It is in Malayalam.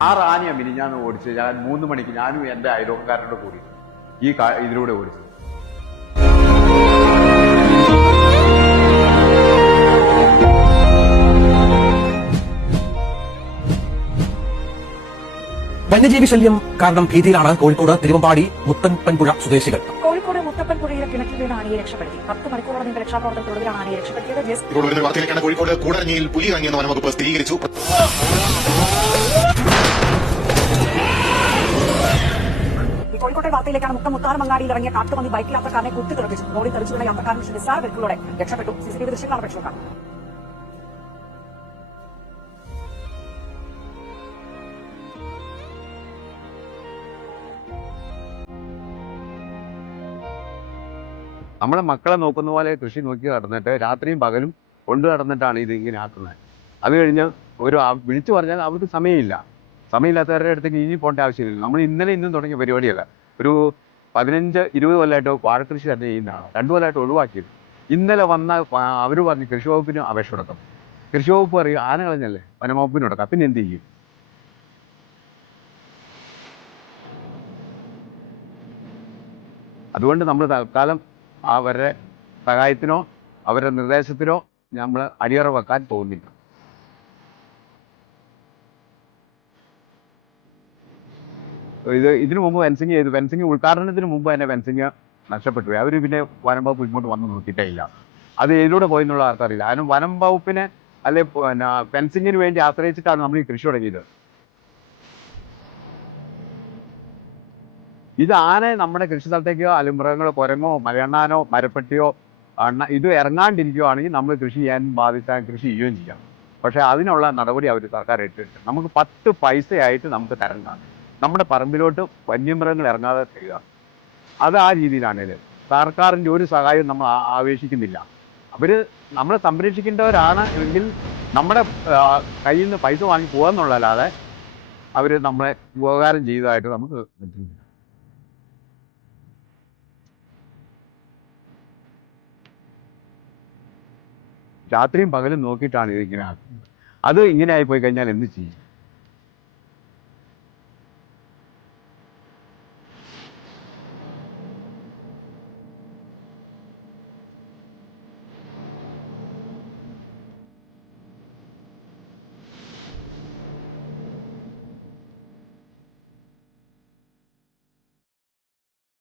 ആനയാണ് മിനിഞ്ഞാന്ന് ഓടിച്ചത്. ഞാൻ 3 മണിക്ക് ഞാനും എൻ്റെ അയലോക്കാരനോട് കൂടി ഇതിലൂടെ ഓടിച്ചത്. വന്യജീവി ശല്യം കാരണം ഭീതിയിലാണ് കോഴിക്കോട് തിരുവമ്പാടി മുത്തപ്പൻപുഴ സ്വദേശികൾ. കോഴിക്കോട് മുത്തപ്പൻപുഴയിലെ കിണറ്റിൽ വീണ് ആനയെ രക്ഷപ്പെടുത്തി. 10 മണിക്കൂറോളം നീണ്ട രക്ഷാപ്രവർത്തനത്തിലൊടുവിലാണ് ആനയെ രക്ഷപ്പെടുത്തിയത്. കോഴിക്കോട് കൂടരഞ്ഞിയിൽ പുലി ഇറങ്ങിയെന്ന് വനംവകുപ്പ് സ്ഥിരീകരിച്ചു. കോഴിക്കോട്ടെ വാർത്തയിലേക്കാണ്. മുത്താനമങ്ങാടിയിൽ ഇറങ്ങിയ കാട്ടുപന്നി ബൈക്ക് യാത്രക്കാരനെ കുത്തിത്തെറിപ്പിച്ചു. റോഡിൽ തെറിച്ചുള്ള യാത്രക്കാരൻ നിസ്സാര വ്യക്തികളോടെ രക്ഷപ്പെട്ടു. സിസിടിവി ദൃശ്യങ്ങളാണ് പ്രേക്ഷകർ. നമ്മളെ മക്കളെ നോക്കുന്ന പോലെ കൃഷി നോക്കി നടന്നിട്ട് രാത്രിയും പകലും കൊണ്ടു നടന്നിട്ടാണ് ഇത് ഇങ്ങനെ ആക്കുന്നത്. അത് കഴിഞ്ഞ് വിളിച്ചു പറഞ്ഞാൽ അവർക്ക് സമയമില്ലാത്തവരുടെ അടുത്തേക്ക് ഇനി പോകേണ്ട ആവശ്യമില്ല. നമ്മൾ ഇന്നും തുടങ്ങിയ പരിപാടിയല്ല. ഒരു 15-20 കൊല്ലമായിട്ട് വാഴക്കൃഷി തന്നെ ചെയ്യുന്നതാണ്. 2 കൊല്ലമായിട്ട് ഒഴിവാക്കിയത്. ഇന്നലെ വന്ന അവർ പറഞ്ഞു കൃഷി വകുപ്പിന് അപേക്ഷ കൊടുക്കും. കൃഷി വകുപ്പ് പറയും ആന കളഞ്ഞല്ലേ, വനംവകുപ്പിന് കൊടുക്കാം. പിന്നെ എന്ത് ചെയ്യും? അതുകൊണ്ട് നമ്മൾ തൽക്കാലം അവരുടെ സഹായത്തിനോ അവരുടെ നിർദ്ദേശത്തിനോ നമ്മൾ അടിയറ വെക്കാൻ പോകുന്നില്ല. ഇതിനു മുമ്പ് ഫെൻസിങ് ചെയ്തു. ഫെൻസിങ് ഉദ്ഘാടനത്തിന് മുമ്പ് തന്നെ ഫെൻസിങ് നഷ്ടപ്പെട്ടു. അവർ പിന്നെ വനം വകുപ്പ് ഇങ്ങോട്ട് വന്ന് നോക്കിയിട്ടേ ഇല്ല. അത് ഇതിലൂടെ പോയി എന്നുള്ള ആർക്കറിയില്ല. കാരണം വനം വകുപ്പിനെ അല്ലെ പിന്നെ ഫെൻസിങ്ങിന് വേണ്ടി ആശ്രയിച്ചിട്ടാണ് നമ്മൾ ഈ കൃഷി തുടങ്ങിയത്. ഇത് ആന നമ്മുടെ കൃഷി സ്ഥലത്തേക്കോ അല്ലെങ്കിൽ മൃഗങ്ങളോ കുരങ്ങോ മലയണ്ണാനോ മരപ്പെട്ടിയോ ഇത് ഇറങ്ങാണ്ടിരിക്കുകയാണെങ്കിൽ നമ്മൾ കൃഷി ചെയ്യാൻ ബാധിച്ചാൽ കൃഷി ചെയ്യുകയും ചെയ്യാം. പക്ഷേ അതിനുള്ള നടപടി അവർ സർക്കാർ എടുത്തിട്ടുണ്ട്. നമുക്ക് 10 പൈസയായിട്ട് നമുക്ക് തരണ്ട. നമ്മുടെ പറമ്പിലോട്ട് വന്യമൃഗങ്ങൾ ഇറങ്ങാതെ ചെയ്യുക. അത് ആ രീതിയിലാണേൽ സർക്കാരിൻ്റെ ഒരു സഹായവും നമ്മൾ ആവേശിക്കുന്നില്ല. നമ്മളെ സംരക്ഷിക്കേണ്ടവരാണ് എങ്കിൽ നമ്മുടെ കയ്യിൽ നിന്ന് പൈസ വാങ്ങി പോകാന്നുള്ളതല്ലാതെ അവർ നമ്മളെ ഉപകാരം ചെയ്തതായിട്ട് നമുക്ക് പറ്റുന്നില്ല. രാത്രിയും പകലും നോക്കിയിട്ടാണ് ഇതിങ്ങനെ ആക്കുന്നത്. അത് ഇങ്ങനെ ആയിപ്പോയി കഴിഞ്ഞാൽ എന്ത് ചെയ്യും?